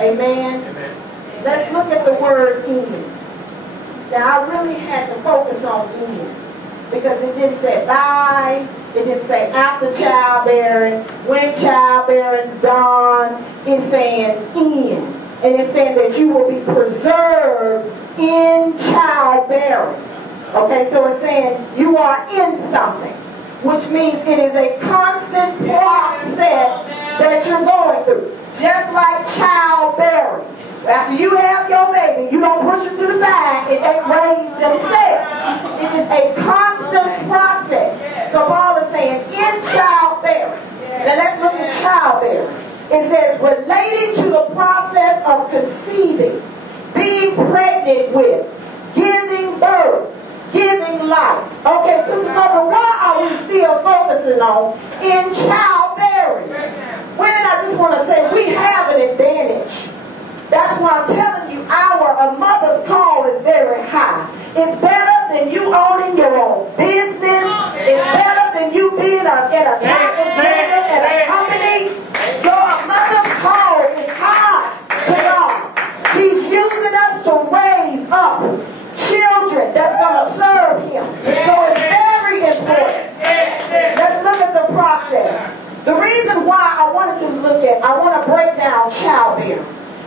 Amen? Amen. Let's look at the word in. Now, I really had to focus on in because it didn't say by, it didn't say after childbearing, when childbearing's done. It's saying in. And it's saying that you will be preserved in childbearing. Okay, so it's saying you are in something, which means it is a constant process that you're going through. Just like childbearing. After you have your baby, you don't push it to the side and they raise themselves. It is a constant process. So Paul is saying in childbearing. Now let's look at childbearing. It says relating to the process of conceiving, being pregnant with, giving birth, giving life. Okay, Sister Mother, why are we still focusing on in childbearing? Women, I just want to say we have an advantage. That's why I'm telling you, a mother's call is very high. It's better than you owning your own business. It's better than you being in a tax standard at a company. Your mother's call is high to God. He's using us to raise up children that's going to serve Him. So it's very important. Let's look at the process. The reason why I want to break down childbearing.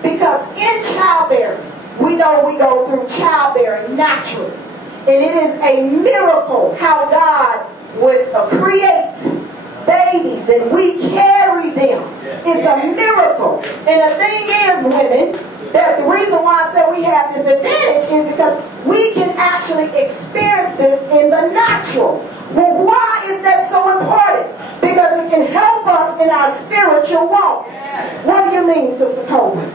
Because in childbearing, we know we go through childbearing naturally. And it is a miracle how God would create babies and we carry them. It's a miracle. And the thing is, women, that the reason why I say we have this advantage is because we can actually experience this in the natural. Well, why is that so important? Because it can help us in our spiritual walk. What do you mean, Sister Coleman?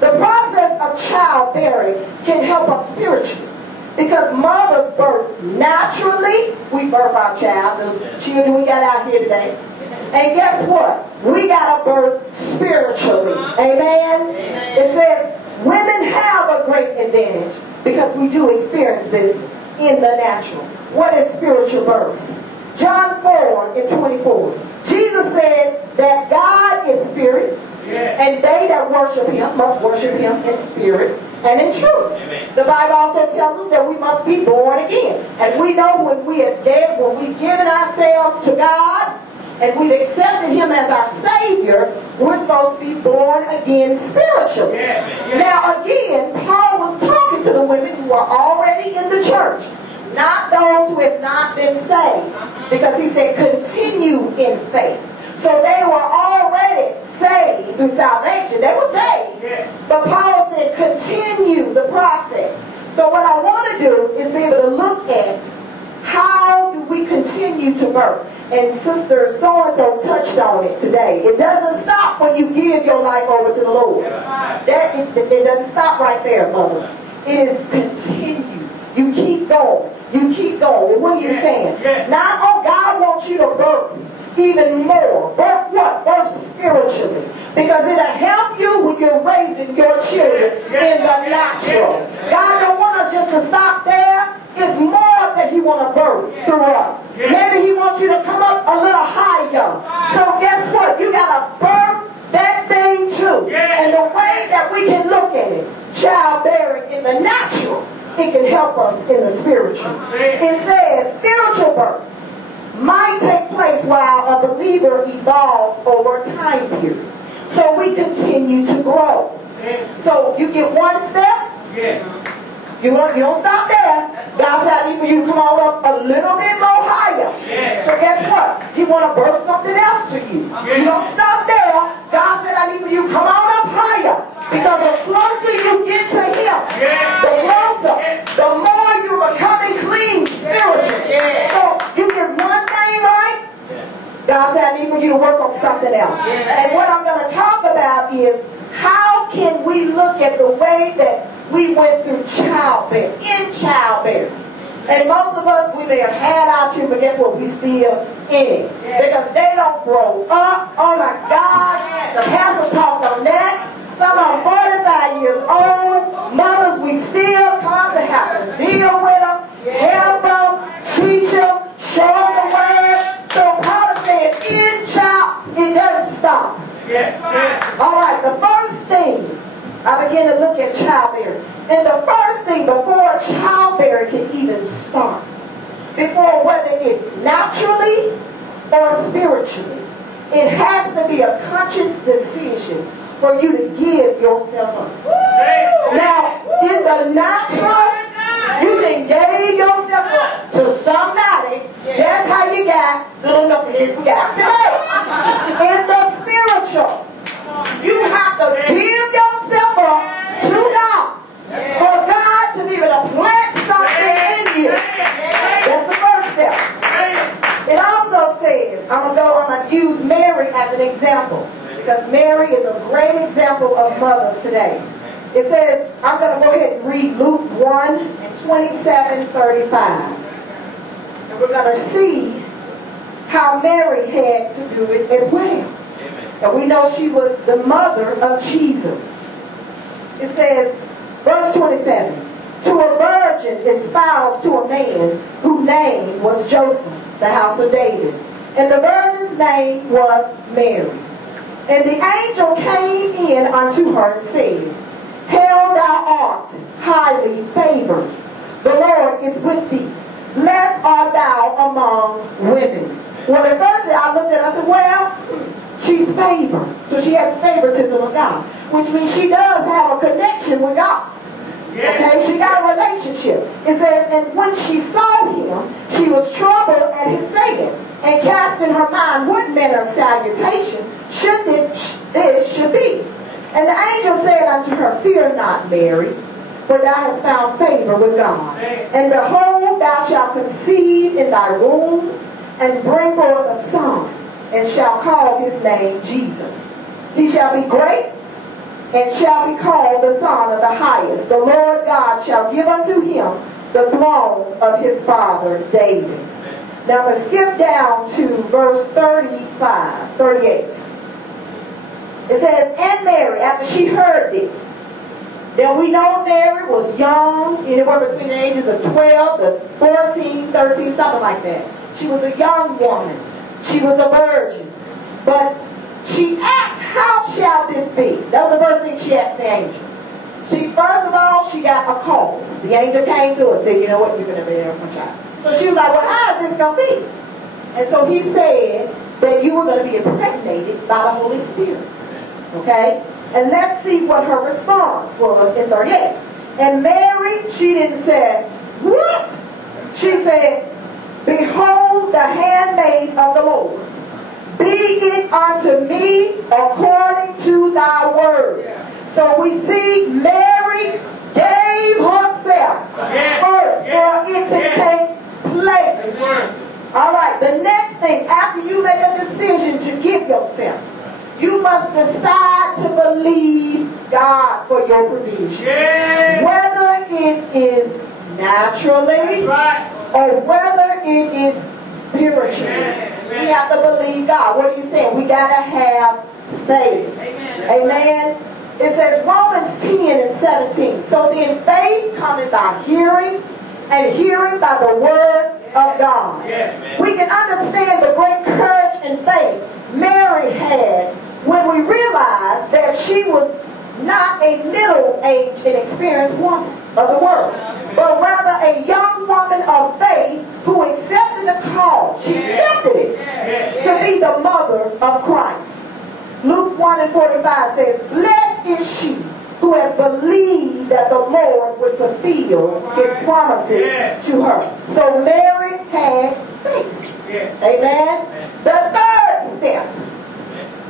The process of childbearing can help us spiritually. Because mothers birth naturally. We birth our child, the children we got out here today. And guess what? We got to birth spiritually. Amen? It says women have a great advantage because we do experience this in the natural. What is spiritual birth? John 4:24. Jesus said that God is spirit. And they that worship Him must worship Him in spirit and in truth. Amen. The Bible also tells us that we must be born again. And we know when we are dead, when we've given ourselves to God and we've accepted Him as our Savior, we're supposed to be born again spiritually. Now again, Paul was talking to the women who are already in the church, not those who have not been saved. Because he said continue in faith. So they were already saved through salvation. They were saved. But Paul said continue the process. So what I want to do is be able to look at how do we continue to birth. And Sister so-and-so touched on it today. It doesn't stop when you give your life over to the Lord. It doesn't stop right there, mothers. It is continue. You keep going. You keep going. Well, what are you saying? Now, God wants you to birth even more. Birth what? Birth spiritually. Because it'll help you when you're raising your children in the natural. God don't want us just to stop there. It's more that He wants to birth through us. Maybe He wants you to come up a little higher. So guess what? You got to birth that thing too. And the way that we can look at it, childbearing in the natural, it can help us in the spiritual. It says spiritual birth might take place while a believer evolves over a time period. So we continue to grow. So you get one step. You don't stop there. God's happy for you to come on up a little bit more higher. So guess what? He want to birth something else to you. You don't stop there. God said, I need for you to come on up higher. Because the closer you get to Him, the closer, the more you're becoming clean spiritually. So you get one thing right, God said, I need for you to work on something else. And what I'm going to talk about is how can we look at the way that we went through childbearing, in childbearing. And most of us, we may have had our children, but guess what? We still in it. Because they don't grow up. Oh my gosh. The pastor talked on that. Some are 45 years old. Mothers, we still constantly have to deal with them, help them, teach them, show them the word. So Paul is saying, in child, it doesn't stop. All right, the first thing begin to look at childbearing. And the first thing before childbearing can even start, before whether it's naturally or spiritually, it has to be a conscious decision for you to give yourself up. Now, in the natural, you done gave yourself up to somebody. That's how you got little knuckleheads we got today. In the spiritual, you have to give yourself up to God. For God to be able to plant something in you. That's the first step. It also says, I'm going to use Mary as an example, because Mary is a great example of mothers today. It says, I'm going to go ahead and read Luke 1:27-35. And we're going to see how Mary had to do it as well. And we know she was the mother of Jesus. It says, verse 27, to a virgin espoused to a man whose name was Joseph, the house of David. And the virgin's name was Mary. And the angel came in unto her and said, Hail, thou art highly favored. The Lord is with thee. Blessed art thou among women. Well, at first I looked at it, I said, well, she's favored. So she has favoritism of God, which means she does have a connection with God. Okay, she got a relationship. It says, and when she saw him, she was troubled at his saying, and cast in her mind what manner of salutation should this should be. And the angel said unto her, Fear not, Mary, for thou hast found favor with God. And behold, thou shalt conceive in thy womb, and bring forth a son, and shall call his name Jesus. He shall be great, and shall be called the Son of the Highest. The Lord God shall give unto him the throne of his father David. Now let's skip down to verse 38. It says, and Mary, after she heard this, now we know Mary was young, anywhere between the ages of 12 to 14, 13, something like that. She was a young woman. She was a virgin. But she asked, how shall this be? That was the first thing she asked the angel. First of all, she got a call. The angel came to her and said, you know what, you're going to bear a child. So she was like, well, how is this going to be? And so he said that you were going to be impregnated by the Holy Spirit. Okay? And let's see what her response was in 38. And Mary, she didn't say, what? She said, behold the handmaid of the Lord. Be it unto me according to thy word. So we see Mary gave herself first for it to take place. All right, the next thing, after you make a decision to give yourself, you must decide to believe God for your provision. Whether it is naturally or whether it is spiritually. We have to believe God. What are you saying? We got to have faith. Amen. It says Romans 10:17. So then faith cometh by hearing, and hearing by the word of God. We can understand the great courage and faith Mary had when we realized that she was not a middle-aged and experienced woman of the world, but rather a young woman of faith who accepted the call. She accepted it to be the mother of Christ. Luke 1:45 says, blessed is she who has believed that the Lord would fulfill his promises to her. So Mary had faith. Amen. The third step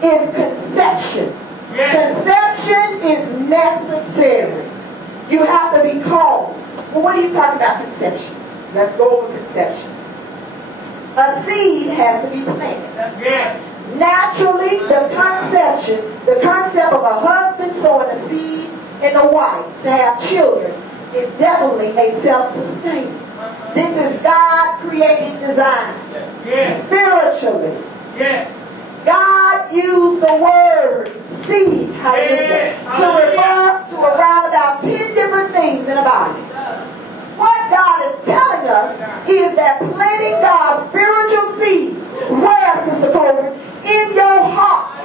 is conception. Conception is necessary. You have to be called. Well, what are you talking about conception? Let's go over conception. A seed has to be planted. Naturally, the concept of a husband sowing a seed and a wife to have children is definitely a self-sustaining. This is God-created design. Spiritually. God used the word seed, hallelujah, to refer to around about 10 different things in the Bible. What God is telling us is that planting God's spiritual seed, where, Sister Coleman, in your heart,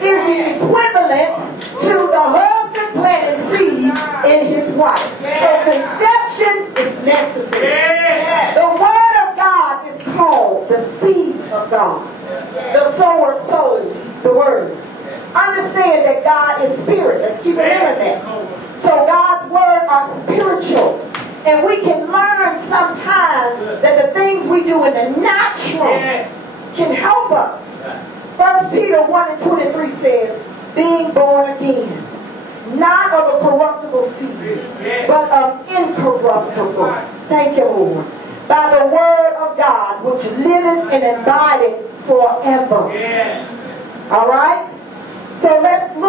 is the equivalent to the husband planting wife. So conception is necessary. The word of God is called the seed of God. The sower sows the word. Understand that God is spirit. Let's keep remembering that. So God's word are spiritual. And we can learn sometimes that the things we do in the natural can help us. 1 Peter 1 and 23 says, being born again, not of a corruptible seed, but of incorruptible. Thank you, Lord. By the word of God, which liveth and abideth forever. All right? So let's look.